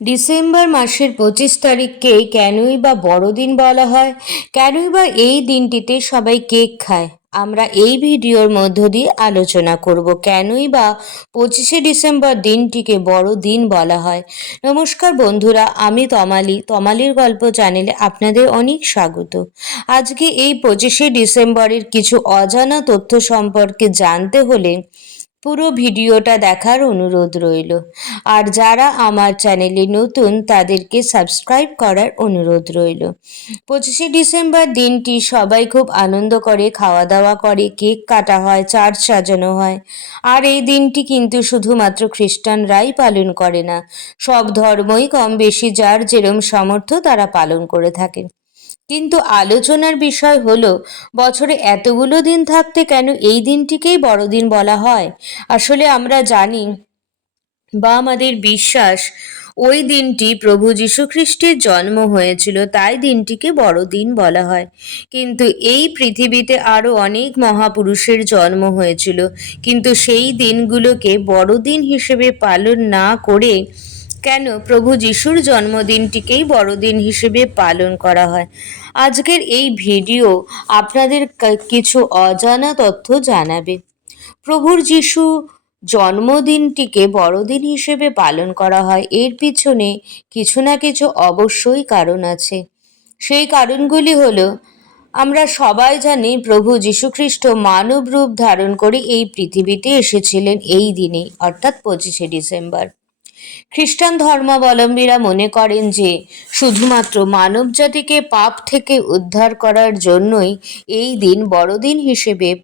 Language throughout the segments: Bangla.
ডিসেম্বর মাসের পঁচিশ তারিখকে কেনই বা বড়দিন বলা হয়? কেনই বা এই দিনটিতে সবাই কেক খায়? আমরা এই ভিডিওর মধ্য দিয়ে আলোচনা করব কেনই বা পঁচিশে ডিসেম্বর দিনটিকে বড় দিন বলা হয়। নমস্কার বন্ধুরা, আমি তমালি। তমালির গল্প চ্যানেলে আপনাদের অনেক স্বাগত। আজকে এই পঁচিশে ডিসেম্বরের কিছু অজানা তথ্য সম্পর্কে জানতে হলে পুরো ভিডিওটা দেখার অনুরোধ রইল। আর যারা আমার চ্যানেলে নতুন, তাদেরকে সাবস্ক্রাইব করার অনুরোধ রইল। পঁচিশে ডিসেম্বর দিনটি সবাই খুব আনন্দ করে খাওয়া দাওয়া করে, কেক কাটা হয়, চার্চ সাজানো হয়। আর এই দিনটি কিন্তু শুধুমাত্র খ্রিস্টানরাই পালন করে না, সব ধর্মই কম বেশি যার যেরম সামর্থ্য তারা পালন করে থাকেন। কিন্তু আলোচনার বিষয় হলো, বছরে এতগুলো দিন থাকতে কেন এই দিনটিকেই বড়দিন বলা হয়? আসলে আমরা জানি বা আমাদের বিশ্বাস, ওই দিনটি প্রভু যীশুখ্রিস্টের জন্ম হয়েছিল, তাই দিনটিকে বড়দিন বলা হয়। কিন্তু এই পৃথিবীতে আরও অনেক মহাপুরুষের জন্ম হয়েছিল, কিন্তু সেই দিনগুলোকে বড়দিন হিসেবে পালন না করে কেন প্রভু যিশুর জন্মদিনটিকেই বড়দিন হিসেবে পালন করা হয়? আজকের এই ভিডিও আপনাদের কিছু অজানা তথ্য জানাবে। প্রভুর যিশু জন্মদিনটিকে বড়দিন হিসেবে পালন করা হয়, এর পিছনে কিছু না কিছু অবশ্যই কারণ আছে। সেই কারণগুলি হলো, আমরা সবাই জানি প্রভু যীশুখ্রিস্ট মানব রূপ ধারণ করে এই পৃথিবীতে এসেছিলেন এই দিনে, অর্থাৎ পঁচিশে ডিসেম্বর। খ্রিস্টান ধর্মাবলম্বীরা মনে করেন যে শুধুমাত্র মানব জাতিকে পাপ থেকে উদ্ধার করার জন্যই এই দিন বড়দিন হিসেবে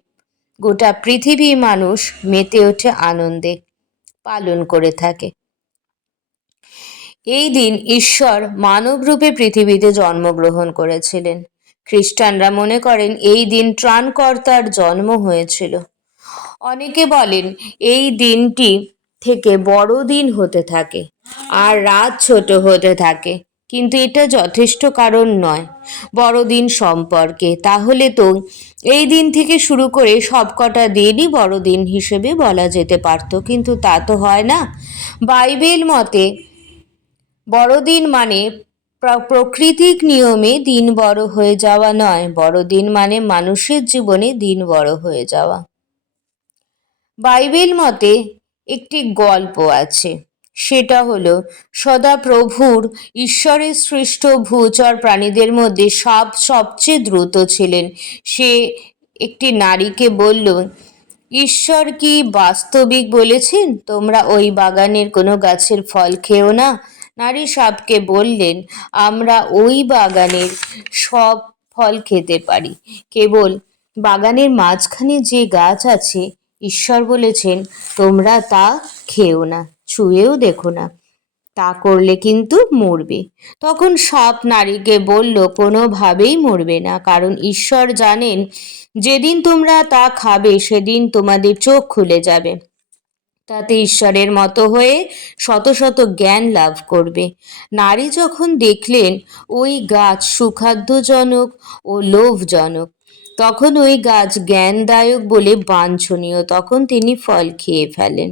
গোটা পৃথিবী মানুষ মেতে ওঠে আনন্দে, পালন করে থাকে। এই দিন ঈশ্বর মানবরূপে পৃথিবীতে জন্মগ্রহণ করেছিলেন। খ্রিস্টানরা মনে করেন এই দিন ত্রাণকর্তার জন্ম হয়েছিল। অনেকে বলেন এই দিনটি থেকে বড় দিন হতে থাকে আর রাত ছোট হতে থাকে। কিন্তু এটা যথেষ্ট কারণ নয়। বড়দিন সম্পর্কে। তাহলে তো এই দিন থেকে শুরু করে সবকটা দিনই বড়দিন হিসেবে বলা যেতে পারত। কিন্তু তা তো হয় না। বাইবেল মতে বড়দিন মানে প্রকৃতিক নিয়মে দিন বড় হয়ে যাওয়া নয়। বড়দিন মানে মানুষের জীবনে দিন বড় হয়ে যাওয়া। বাইবেল মতে একটি গল্প আছে। সেটা হলো, সদাপ্রভুর ঈশ্বরের সৃষ্ট ভূচর প্রাণীদের মধ্যে সাপ সবচেয়ে দ্রুত ছিলেন। সে একটি নারীকে বলল, ঈশ্বর কি বাস্তবিক বলেছেন? তোমরা ওই বাগানের কোনো গাছের ফল খেও না? নারী সাপকে বললেন, আমরা ওই বাগানের সব ফল খেতে পারি। কেবল বাগানের মাঝখানে যে গাছ আছে ঈশ্বর বলেছেন, তোমরা তা খেও না, ছুঁয়েও দেখো না। তা করলে কিন্তু মরবে। তখন সাপ নারীকে বলল, কোনোভাবেই মরবে না, কারণ ঈশ্বর জানেন, যেদিন তোমরা তা খাবে, সেদিন তোমাদের চোখ খুলে যাবে। তাতে ঈশ্বরের মতো হয়ে শত শত জ্ঞান লাভ করবে। নারী যখন দেখলেন, ওই গাছ সুখাদ্যজনক ও লোভজনক। তখন ওই গাছ জ্ঞানদায়ক বলে বাঞ্ছনীয়, তখন তিনি ফল খেয়ে ফেলেন।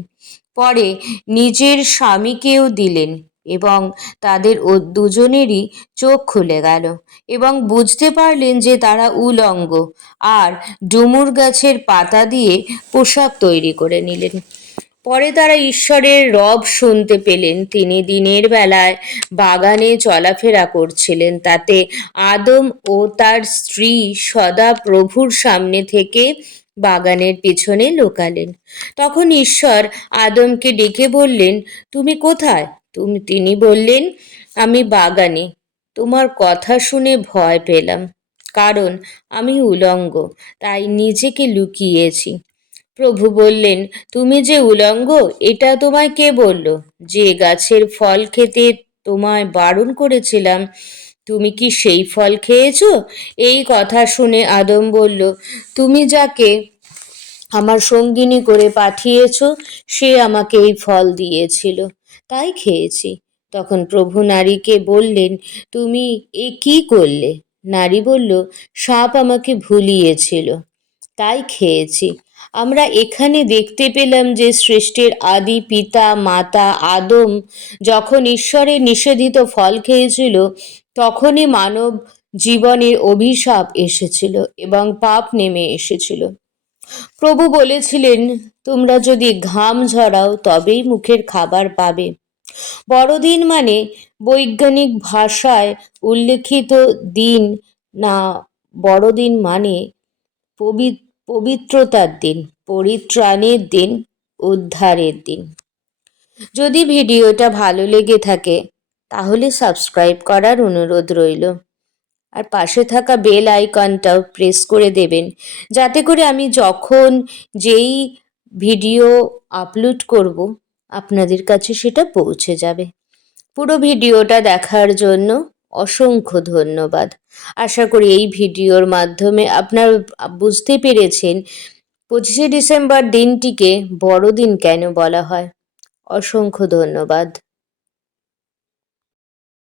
পরে নিজের স্বামীকেও দিলেন এবং তাদের ও দুজনেরই চোখ খুলে গেল এবং বুঝতে পারলেন যে তারা উলঙ্গ। আর ডুমুর গাছের পাতা দিয়ে পোশাক তৈরি করে নিলেন। পরে তারা ঈশ্বরের রব শুনতে পেলেন। তিনি দিনের বেলায় বাগানে চলাফেরা করছিলেন। তাতে আদম ও তার স্ত্রী সদা প্রভুর সামনে থেকে বাগানের পিছনে লুকালেন। তখন ঈশ্বর আদমকে ডেকে বললেন, তুমি কোথায়? তুমি, তিনি বললেন, আমি বাগানে। তোমার কথা শুনে ভয় পেলাম। কারণ আমি উলঙ্গ, তাই নিজেকে লুকিয়েছি। প্রভু বললেন, তুমি যে উলঙ্গ, এটা তোমায় কে বলল? যে গাছের ফল খেতে তোমায় বারণ করেছিলাম, তুমি কি সেই ফল খেয়েছ? এই কথা শুনে আদম বলল, তুমি যাকে আমার সঙ্গিনী করে পাঠিয়েছ, সে আমাকে এই ফল দিয়েছিল, তাই খেয়েছি। তখন প্রভু নারীকে বললেন, তুমি এ কি করলে? নারী বলল, সাপ আমাকে ভুলিয়েছিল, তাই খেয়েছি। আমরা এখানে দেখতে পেলাম যে সৃষ্টির আদি পিতা, মাতা, আদম যখন ঈশ্বরের নিষেধিত ফল খেয়েছিল, তখনই মানব জীবনের অভিশাপ এসেছিল এবং পাপ নেমে এসেছিল। প্রভু বলেছিলেন, তোমরা যদি ঘাম ঝরাও, তবেই মুখের খাবার পাবে। বড়দিন মানে বৈজ্ঞানিক ভাষায় উল্লেখিত দিন। না, বড়দিন মানে পবি- পবিত্রতার দিন, পরিত্রাণের দিন, উদ্ধারের দিন। যদি ভিডিওটা ভালো লেগে থাকে, তাহলে সাবস্ক্রাইব করার অনুরোধ রইল। আর পাশে থাকা বেল আইকনটাও প্রেস করে দেবেন, যাতে করে আমি যখন যেই ভিডিও আপলোড করব, আপনাদের কাছে সেটা পৌঁছে যাবে। পুরো ভিডিওটা দেখার জন্য অসংখ্য ধন্যবাদ। আশা করি এই ভিডিওর মাধ্যমে আপনার বুঝতে পেরেছেন পঁচিশে ডিসেম্বর দিনটিকে বড়দিন কেন বলা হয়। অসংখ্য ধন্যবাদ।